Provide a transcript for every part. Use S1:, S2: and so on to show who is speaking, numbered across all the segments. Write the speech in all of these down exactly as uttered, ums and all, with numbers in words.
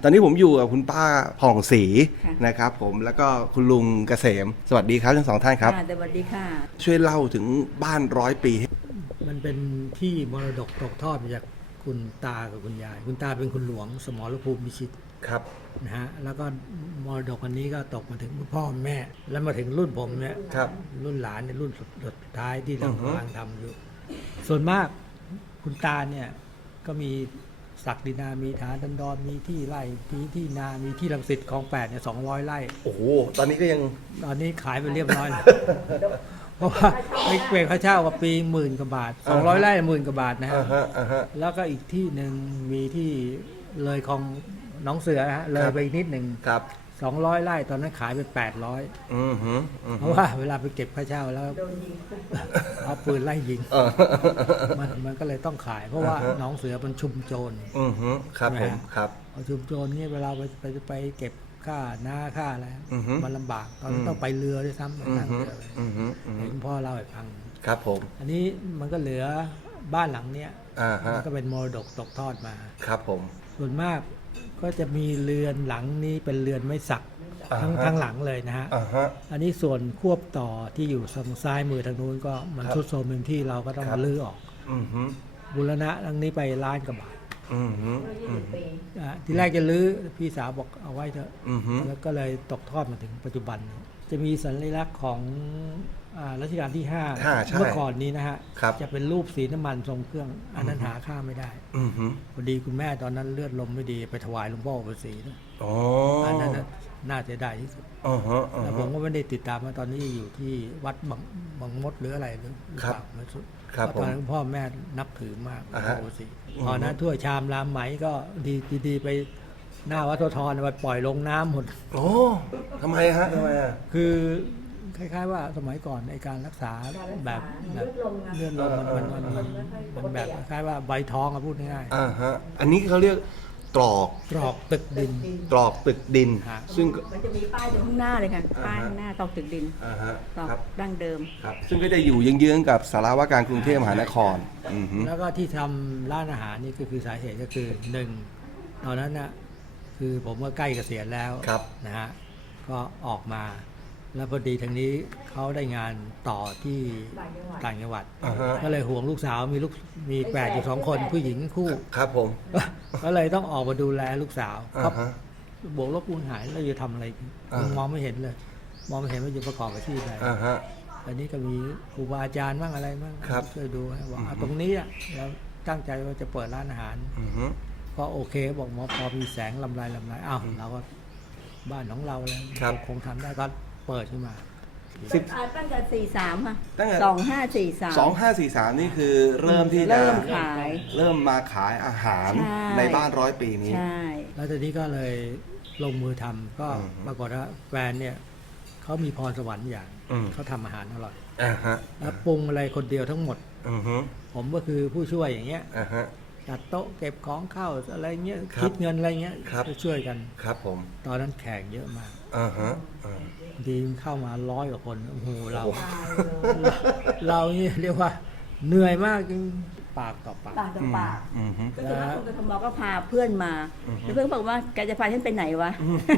S1: ตอนนี้ผมอยู่กับคุณป้าผ่องศรี
S2: ค่ะ
S1: นะครับผมแล้วก็คุณลุงเกษมสวัสดีครับทั้งสองท่านครับ
S2: ค่ะสวัสดีค่ะ
S1: ช่วยเล่าถึงบ้านร้อยปี
S3: มันเป็นที่มรดกตกทอดมาจากคุณตากับคุณยาย คุณตาเป็นคุณหลวงสมรภูมิพิชิต
S1: ครับ
S3: นะฮะแล้วก็มรดกอันนี้ก็ตกมาถึงคุณพ่อแม่ แล้วมาถึงรุ่นผมเนี่ย
S1: ครับ
S3: รุ่นหลานในยรุ่นสุดท้ายที่เรา
S1: อือฮึ
S3: กำลังทำอยู่ ส่วนมากคุณตาเนี่ยก็มีศักดินามีฐานดันดอนมีที่ไร่มีที่นา มีที่รังสิตคลองแปดเนี่ยสองร้อยไร่
S1: โอ้โหตอนนี้ก็ยัง
S3: ตอนนี้ขายไปเรียบร้อยแล้ว เพราะว่าไม่เกวค่าเช่ากับปีหมื่นกว่าบาทสองร้อยไร่หมื่นกว่าบาทนะฮะ
S1: อ่าฮะอ่าฮะ
S3: แล้วก็อีกที่หนึ่งมีที่เลยของหน้องเสือนะฮะเลยไปอีกนิดหนึ่ง
S1: ครับ
S3: สองร้อยไร่ตอนนั้นขายไปแปดร้อย
S1: อือฮึอือ
S3: เพ
S1: ฮึ
S3: ราะว่าเวลาไปเก็บค่าเช่าแล้วเอาปืนไล่ยิง
S1: เออ
S3: มันมันก็เลยต้องขาย เพราะว่า
S1: อ่าฮะ
S3: หน้องเสือเป็นชุมโจร
S1: อือฮึครับผม
S3: นะฮะ
S1: ครับ
S3: พอชุมโจรเนี่ยเวลาไปไปไปเก็บค่าหน้าค่าอะไร
S1: อือฮึ
S3: มันลำบากตอนนั้น
S1: อืม
S3: ต้องไปเรือด้วยซ้ำไป
S1: อือ
S3: นั่ง
S1: ฮึ
S3: เรือไป
S1: อือฮึอือฮึ
S3: เห็นพ่อเล่าให้ฟัง
S1: ครับผม
S3: อันนี้มันก็เหลือบ้านหลังเนี้ย
S1: อ่าฮะ
S3: มันก็เป็นมรดกตกทอดมา
S1: ครับผม
S3: ส่วนมากก็จะมีเรือนหลังนี้เป็นเรือนไม้สัก
S1: อ่าฮะ
S3: ทั้งทั้งหลังเลยนะฮะ
S1: อ่าฮะ
S3: อันนี้ส่วนควบต่อที่อยู่ทางซ้ายมือทางนู้นก็มัน
S1: ครับ
S3: ทรุดโทรมเต็มที่เราก็ต้อง
S1: ครับ
S3: ลื้อออก
S1: อือฮึ
S3: บูรณะหลังนี้ไปล้านกว่าบาท
S1: อือฮึอือฮึ
S3: อ่ะทีแรกจะลื้อพี่สาวบอกเอาไว้เถอะ
S1: อือฮึ
S3: แล้วก็เลยตกทอดมาถึงปัจจุบันนี้จะมีสัญลักษณ์ของอ่ารัชกาลที่ห้า
S1: อ่าใช่
S3: เมื่อก่อนนี้นะฮะ
S1: ครับ
S3: จะเป็นรูปสีน้ำมันทรงเครื่อง อันนั้นหาค่าไม่ได้
S1: อือฮึ
S3: พอดีคุณแม่ตอนนั้นเลือดลมไม่ดีไปถวายหลวงพ่ออุปสีนะ
S1: อ๋อ
S3: อันนั้นน่ะน่าจะได้ที่สุด
S1: อ่าฮะอ่า
S3: แต่
S1: ฮะ
S3: ผมก็ไม่ได้ติดตามว่าตอนนี้อยู่ที่วัดบางบางมดหรืออะไรหรือหรือ
S1: ครับ
S3: เปล่าไม่สุด
S1: ครับ
S3: เพาะตอนนั้นพ่อแม่นับถือมาก
S1: อ่าฮะ
S3: โอสี
S1: อือฮึ
S3: ตอนนั้นถ้วยชามรามไหมก็ดีดีๆไปหน้าวัดโสธรไปปล่อยลงน้ำหมด
S1: โอ้ทำไมฮะทำไมอ่ะ
S3: คือคล้ายๆว่าสมัยก่อนในการรักษาแบบแบบเลือดลมมันมันมันมันมันแบบคล้ายๆว่าใบทองอะพูดง่าย
S1: อ่าฮะ อันนี้เขาเรียกตรอก
S3: ๆตรอกตึกดิน
S1: ตรอกตึกดิน
S3: ฮะ
S1: ซึ่งก็
S2: มันจะมีป้ายอยู่ข้างหน้าเลยค่ะ
S1: อ่าฮะ
S2: ป้ายข้างหน้าตอกตึกดิน
S1: อ่าฮะ
S2: ตอก
S1: ครับ
S2: ดั้งเดิม
S1: ครับ ซึ่งก็จะอยู่เยื้องๆกับสารวาการกรุงเทพมหานคร อือฮึ
S3: แล้วก็ที่ทำร้านอาหารนี่ก็คือสาเหตุก็คือหนึ่งตอนนั้นนะคือผมก็ใกล้เกษียณแล้ว
S1: ครับ
S3: นะฮะก็ออกมา แล้วพอดีทางนี้เขาได้งานต่อที่ต่างจังหวัด
S1: อ่าฮะ
S3: ก็เลยห่วงลูกสาวมีลูกมีแฝดอยู่สองคนผู้หญิงคู่
S1: ครับผม
S3: ก็เลยต้องออกมาดูแลลูกสาว
S1: อ่า
S3: เขา
S1: ฮะ
S3: บวกลบคูณหารแล้วจะทำอะไร
S1: อ่ามึ
S3: งมองไม่เห็นเลย มองไม่เห็นว่าจะประกอบอาชีพอะไร
S1: อ่าฮะ
S3: อันนี้ก็มีครูบาอาจารย์บ้างอะไรบ้าง
S1: ครับ
S3: ช่วยดูให้ว่า
S1: อือฮึ
S3: อ่ะตรงนี้อ่ะเราตั้งใจว่าจะเปิดร้านอาหาร
S1: อือฮึ
S3: ก็โอเคบอกหมอพอมีแสงลำไรลำไรอ้าวเราก็บ้านของเราแล้ว
S1: ครับ
S3: คงทำได้ก็เปิดขึ้นมา
S1: สิบ
S2: ตั้งแต่สี่สามค่ะ
S1: ตั้งแต่
S2: สองห้าสี่สาม
S1: สองห้าสี่สามนี่คือเริ่มที่จะ
S2: เริ่มขาย
S1: เริ่มมาขายอาหาร
S2: ใช่
S1: ในบ้านร้อยปีนี้
S2: ใช่
S3: แล้วทีนี้ก็เลยลงมือทำก็
S1: อือฮึ
S3: ปรากฏว่าแฟนเนี่ยเขามีพรสวรรค์อย่าง
S1: อืม
S3: เขาทำอาหารอร่อย
S1: อ่าฮะ
S3: แล้วปรุงอะไรคนเดียวทั้งหมด
S1: อือฮึ
S3: ผมก็คือผู้ช่วยอย่างเงี้ย
S1: อ่าฮะ
S3: จัดโต๊ะเก็บของเข้าอะไรเงี้ย
S1: ครับ
S3: คิดเงินอะไรเงี้ย
S1: ครับ
S3: ช่วยกัน
S1: ครับผม
S3: ตอนนั้นแขกเยอะมาก
S1: อ่าฮะอ่า
S3: ดีมเข้ามาร้อยกว่าคนโอ้โหเรา เรานี่เรียกว่าเหนื่อยมากจริงปากต่อปาก
S2: ปากต่อปาก
S1: อือฮึ
S2: ก็คือว่าคนกทมก็พาเพื่อนมา
S1: อือฮึ
S2: แล้วเพื่อนก็บอกว่าแกจะพาฉันไปไหนวะ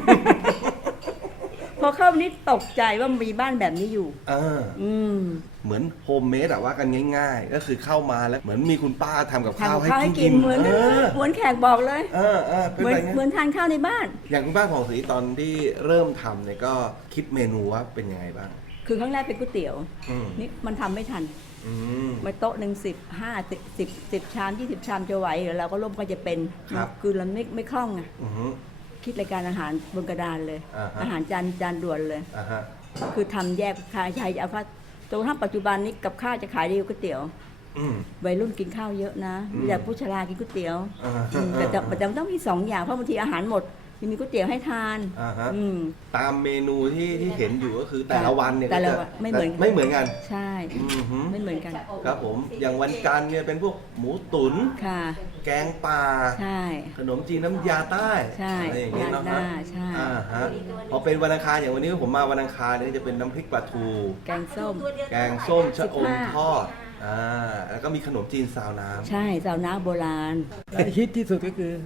S2: พอเข้ามานี่ตกใจว่ามีบ้านแบบนี้อยู่
S1: อ่า
S2: อืม
S1: เหมือนโฮมเมดอะว่ากันง่ายๆ ก็คือเข้ามาแล้วเหมือนมีคุณป้าทำกับข้าว
S2: ทำ
S1: ให้
S2: ข้าวให้
S1: กิ
S2: กิ
S1: น
S2: นเหมือน
S1: เออ
S2: เหมือนแขกบอกเลย
S1: เออเออเป็น
S2: เหมือน
S1: แบบ
S2: เหมื
S1: นี้
S2: อนทานข้าวในบ้าน
S1: อย่างคุณป้าของศรีตอนที่เริ่มทำเนี่ยก็คิดเมนูว่าเป็นยังไงบ้าง
S2: คือครั้งแรกเป็นก๋วยเตี๋ยว
S1: อืม
S2: นี่มันทำไม่ทัน
S1: อืม
S2: มาโต๊ะหนึ่งสิบห้าสิบสิบสิบชามยี่สิบชามจะไหวเหรือเราก็ร่วมก็จะเป็น
S1: ครับ
S2: คือเราไม่ไม่คล่องไง
S1: อือฮึ
S2: คิดรายการอาหารบนกระดานเลย
S1: อ่าฮะ
S2: อาหารจานจานด่วนเลย
S1: อ่าฮะ
S2: คือทำแยกขายใช้เอาข้าวจนกระทั่งปัจจุบันนี้กับข้าวจะขายดีกว่าก๋วยเตี๋ยว
S1: อืม
S2: วัยรุ่นกินข้าวเยอะนะ
S1: อืม
S2: มีแต่ผู้ชรากินก๋วยเตี๋ยว
S1: อ่าฮะ
S2: อืมแต่แต่แต่มันต้องมีสองอย่างเพราะบางทีอาหารหมดยังมีก๋วยเตี๋ยวให้ทาน
S1: อ่าฮะ
S2: อืม
S1: ตามเมนูที่ที่เห็นอยู่ก็คือแต่ละวันเนี่ย
S2: แต่ละ
S1: ก็จ
S2: วันไม่เหมือน
S1: ไม่เหมือนกัน
S2: ใช่
S1: อือฮึ
S2: ไม่เหมือนกัน
S1: ครับผมอย่างวันจันทร์เนี่ยเป็นพวกหมูตุ๋น
S2: ค่ะ
S1: แกงป่า
S2: ใช่
S1: ขนมจีนน้ำยาใต้
S2: ใช่
S1: อะไรอย่างเงี้ยเนาะ
S2: ยาหน้าใช่
S1: อ่าฮะพอเป็นวันอังคารอย่างวันนี้ผมมาวันอังคารเนี่ยจะเป็นน้ำพริกปลาทู
S2: แกงส้ม
S1: แกงส้มชะอม
S2: สิบห้า
S1: ทอดอ่าแล้วก็มีขนมจีนซาวน้ำ
S2: ใช่สาวน้ำโบราณ
S3: และฮิตที่สุดก็คือ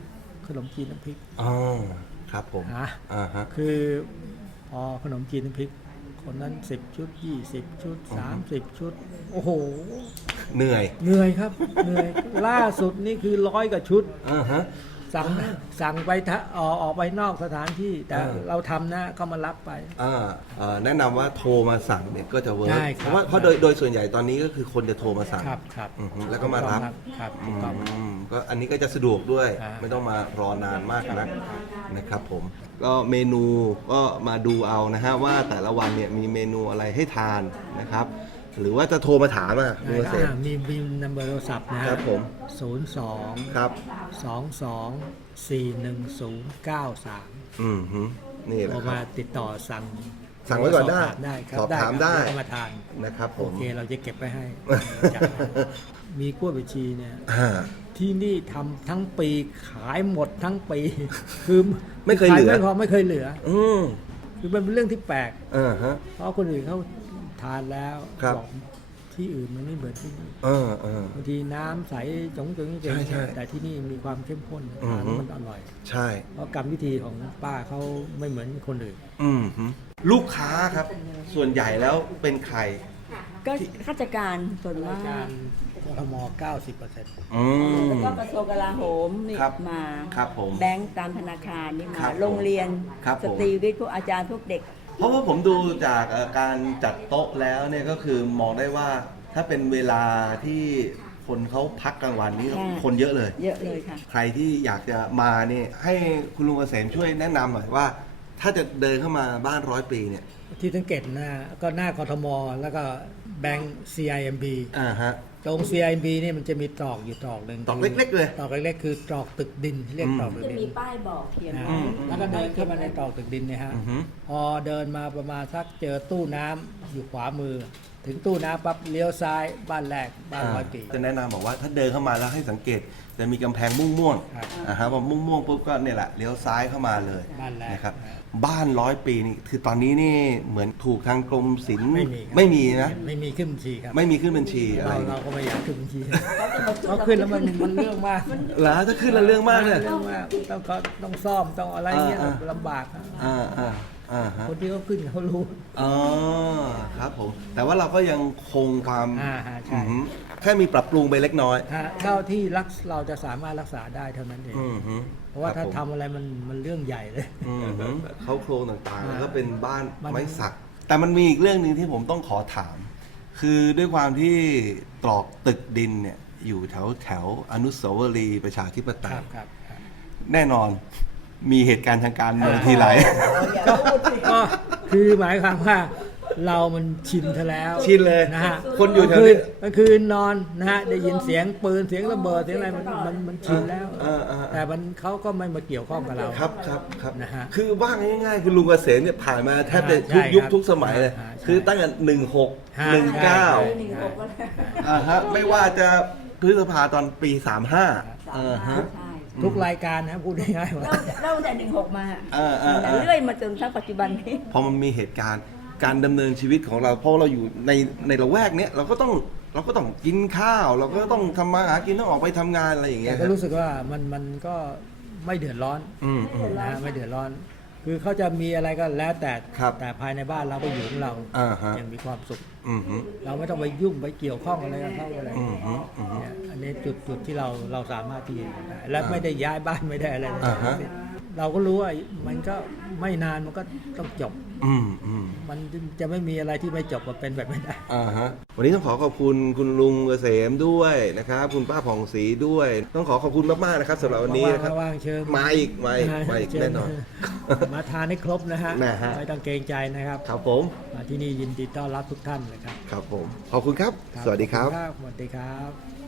S3: ขนมจีนน้ำพริก
S1: อ๋อครับผม
S3: นะ
S1: อ่าฮะ
S3: คือพอขนมจีนน้ำพริก คนนั้นสิบชุดยี่สิบชุดสามสิบชุด โอ้โห
S1: เหนื่อย
S3: เหนื่อยครับ เหนื่อย ล่าสุดนี่คือร้อยกว่าชุด
S1: อ่าฮะ
S3: สั่งสั่งไปทะออกออกไปนอกสถานที่ แต่
S1: อ่า
S3: เราทำนะก็มารับไป
S1: อ่าเอ่อแนะนำว่าโทรมาสั่งเนี่ยก็จะเวิร์ก
S3: ได้ครับ
S1: เพราะว่าเพราะโดยโดยส่วนใหญ่ตอนนี้ก็คือคนจะโทรมาสั่ง
S3: ครับครับ
S1: อือฮึแล้วก็มารับ
S3: ครับ
S1: อื
S3: ถูกต้อง
S1: มก็อันนี้ก็จะสะดวกด้วย
S3: อ่า
S1: ไม่ต้องมารอนานมากนะนะครับผม ก็เมนูก็มาดูเอานะฮะว่าแต่ละวันเนี่ยมีเมนูอะไรให้ทานนะครับ หรือว่าจะโทรมาถามอ่ะคุณเกษ
S3: อ่า
S1: ตร
S3: มีมีนัมเบอร์โทรศัพท์นะฮะ
S1: ครับผม
S3: ศูนย์สอง
S1: ครับ
S3: สองสองสี่หนึ่งศูนย์เก้าสาม
S1: อืมฮึนี่แห
S3: โท
S1: ละ
S3: ร
S1: ครั
S3: มา
S1: บ
S3: ติดต่อสั่ง
S1: สั่งไว้ก่อนได้
S3: สบถามได้ครับ
S1: สอบถามได้
S3: ครับเยวมาทาน
S1: นะครับผ
S3: โอ
S1: ม
S3: เคเราจะเก็บไว้ให้จัดให้มีกล้วยบวชชีเนี่ย
S1: อ่า
S3: ที่นี่ทำทั้งปีขายหมดทั้งปี คือ
S1: ไม่เคยเหลือ
S3: ขายไม่พอไม่เคยเหลือ
S1: อืม
S3: คือมันเป็นเรื่องที่แปลก
S1: อ่าฮะ
S3: เพราะคนอื่นเขาทานแล้ว
S1: ครับ
S3: อกที่อื่นมันไม่เหมือนที่นี่
S1: เออเออ
S3: บางทีน้ำใสจงจงจง
S1: ใช่ใช่
S3: แต่ที่นี่มีความเข้มข้น
S1: อือ
S3: ทาน
S1: ฮึ
S3: แล้วมันอร่อย
S1: ใช่
S3: เพราะกรรมวิธีของป้าเขาไม่เหมือนคนอื่น
S1: อืมฮึลูกค้าครับ ส่วนใหญ่แล้วเป็นใคร
S2: ก็ข้าราชการส่วนมาก
S3: การกทม เก้าสิบเปอร์เซ็นต์
S1: อืม
S2: แล้วก็กระทรวงกลาโหมนี่
S1: ครับ
S2: มา
S1: ครับผม
S2: แบงก์ตามธนาคารนี่
S1: ครั
S2: มา
S1: บผม
S2: โรงเรียน
S1: ครับ
S2: ส
S1: ผม
S2: ตรีวิทย์พวกอาจารย์พวกเด็ก
S1: เพราะว่าผมดูจากเอ่อการจัดโต๊ะแล้วเนี่ยก็คือมองได้ว่าถ้าเป็นเวลาที่คนเขาพักกลางวันนี่
S2: ใช่
S1: คนเยอะเลย
S2: เยอะเลยค่ะ
S1: ใครที่อยากจะมาเนี่ยให้คุณลุงเกษมช่วยแนะนำหน่อยว่า ถ้าจะเดินเข้ามาบ้านร้อยปีเนี่ย
S3: ที่สังเกตหน้าก็หน้ากทม แล้วก็แบงก์ ซี ไอ เอ็ม บี
S1: อ่าฮะ
S3: ตรง ซี ไอ เอ็ม บี นี่มันจะมีตรอกอยู่ตรอกหนึ่ง
S1: ตรอกเล็กๆเลย
S3: ตรอกเล็กๆคือตรอกตึกดินเรียก
S1: อืม
S3: ตรอกตึก
S2: จะ
S3: ดิน
S2: มีป้ายบอกเขียน
S3: นะ
S2: ไว้
S3: แล้วก็เดินเข้ามาในตรอกตึกดินเนี่ยฮะ
S1: อือฮึ
S3: พอเดินมาประมาณสักเจอตู้น้ำอยู่ขวามือ ถึงตู้น้ำปั๊บเลี้ยวซ้ายบ้านแรกบ้านร้อยปี
S1: จะแนะนำบอกว่าถ้าเดินเข้ามาแล้วให้สังเกตจะมีกำแพงม่วงม่วงๆ
S3: ครับ
S1: อ่าฮะพอม่วงม่วงๆปุ๊บก็เนี่ยแหละเลี้ยวซ้ายเข้ามาเลย
S3: บ้านแรก
S1: นะครับ
S3: ครับ
S1: บ้านร้อยปีนี่คือตอนนี้นี่เหมือนถูกทางกรมศิลป์
S3: ไม่มีครับ
S1: ไม่มีนะ
S3: ไม่มีขึ้นบัญชีครับ
S1: ไม่มีขึ้นบัญชีอะไร
S3: เราเราก็ไม่อยากขึ้นบัญชี
S2: เขาจะมา
S3: เพราะขึ้นแล้วมันมันเรื่องมาก
S1: เหรอถ้าขึ้นแล้วเรื่องมากเลย
S3: เรื่องมากต้องก็ต้องซ่อมต้องอะไรเงี้ย
S1: อ่าอ่า
S3: ลำบากนะ
S1: อ่าอ่าอ่าฮะ
S3: คนที่เขาขึ้นเขารู้
S1: อ๋อครับผม แต่ว่าเราก็ยังคงความ
S3: อ่าฮะใช่
S1: อือหือแค่มีปรับปรุงไปเล็กน้อย
S3: ฮะเท่าที่รักเราจะสามารถรักษาได้เท่านั้นเอง
S1: อือหือ
S3: เพราะว่าถ้า
S1: คบผม
S3: ทำอะไรมันมันเรื่องใหญ่เลย
S1: อือหือเขาโครงต่างๆ แล้วก็เป็นบ้าน
S3: มัน
S1: ไม้สัก แต่มันมีอีกเรื่องหนึ่งที่ผมต้องขอถาม คือด้วยความที่ตรอกตึกดินเนี่ยอยู่แถวแถวอนุสาวรีย์ประชาธิปไต
S3: ครั
S1: ย
S3: บครับครับ
S1: แน่นอนมีเหตุการณ์ทางการเมืองทีไร
S2: อย่าพูดสิ
S3: ก็คือหมายความว่าเรามันชินซะแล้ว
S1: ชินเลย
S3: นะฮะ
S1: คนอยู่แถวนี้
S3: กลางคืนนอนนะฮะได้ยินเสียงปืนเสียงระเบิดเสียงอะไรมันมันมันชินแล้ว
S1: เออเออเออ
S3: แต่มันเขาก็ไม่มาเกี่ยวข้องกับเรา
S1: ครับครับครับ
S3: นะฮะ
S1: คือว่าง่ายๆคือลุงเกษมเนี่ยผ่านมาแทบจะ
S3: ใช่
S1: ทุกยุค
S3: ครับ
S1: ทุกสมัยเลย
S3: ใช่ใช่
S1: คือตั้งแต่หนึ่งหก
S3: ฮะ
S1: หนึ่งเก้า
S3: ใช่
S2: หนึ่งหกก็ได้
S1: อ่าฮะไม่ว่าจะพฤษภาตอนปีสามห้าอ่าฮะ
S2: ใช่
S3: ทุกรายการนะพูดง่ายๆว่า
S2: เล่าเล่าแต่หนึ่งหกมา
S1: เออเออเออ
S2: เรื่อยมาจนทั้งปัจจุบันนี้
S1: พอมันมีเหตุการณ์การดำเนินชีวิตของเราเพราะเราอยู่ในในละแวกเนี้ยเราก็ต้องเราก็ต้องกินข้าว เราก็ต้องทำมาหากินต้องออกไปทำงานอะไรอย่างเงี้
S3: แต่
S1: ย
S3: ก็รู้สึกว่ามันมันก็ไม่เดือดร้อน
S1: อืมอืม
S3: นะฮะไม่เดือดร้อน คือเขาจะมีอะไรก็แล้วแต่
S1: ครับ
S3: แต่ภายในบ้านเราก็อยู่ของเรา
S1: อ่าฮะ
S3: ยังมีความสุข
S1: อืมฮึ
S3: เราไม่ต้องไปยุ่งไปเกี่ยวข้องอะไรกับเขาอะไร
S1: อืมฮึอืมฮึ
S3: เนี่ยอันนี้จุดจุดที่เราเราสามารถที่จะอยู่ได้และ
S1: อ่า
S3: ไม่ได้ย้ายบ้านไม่ได้อะไรเลย
S1: อ่าฮะ
S3: เราก็รู้ว่ามันก็ไม่นานมันก็ต้องจบ
S1: อืมอืม
S3: มันจะไม่มีอะไรที่ไม่จบมาเป็นแบบไม่ได้
S1: อ่าฮะวันนี้ต้องขอขอบคุณคุณลุงเกษมด้วยนะครับ คุณป้าผ่องศรีด้วย ต้องขอขอบคุณมากๆนะครับสำหรับวันนี้นะครับ
S3: ว่างๆเชิญ
S1: มาอีกมาอีกมาอีก
S3: เชิญ
S1: แน่นอน
S3: มาทานให้ครบนะฮะ
S1: นะฮะ
S3: ไม่ต้องเกรงใจนะครับ
S1: ครับผม
S3: มาที่นี่ยินดีต้อนรับทุกท่านเลยครับ
S1: ครับผม ขอบคุณครับ สวัสดีครับ
S3: ขอณสวัสดีครับ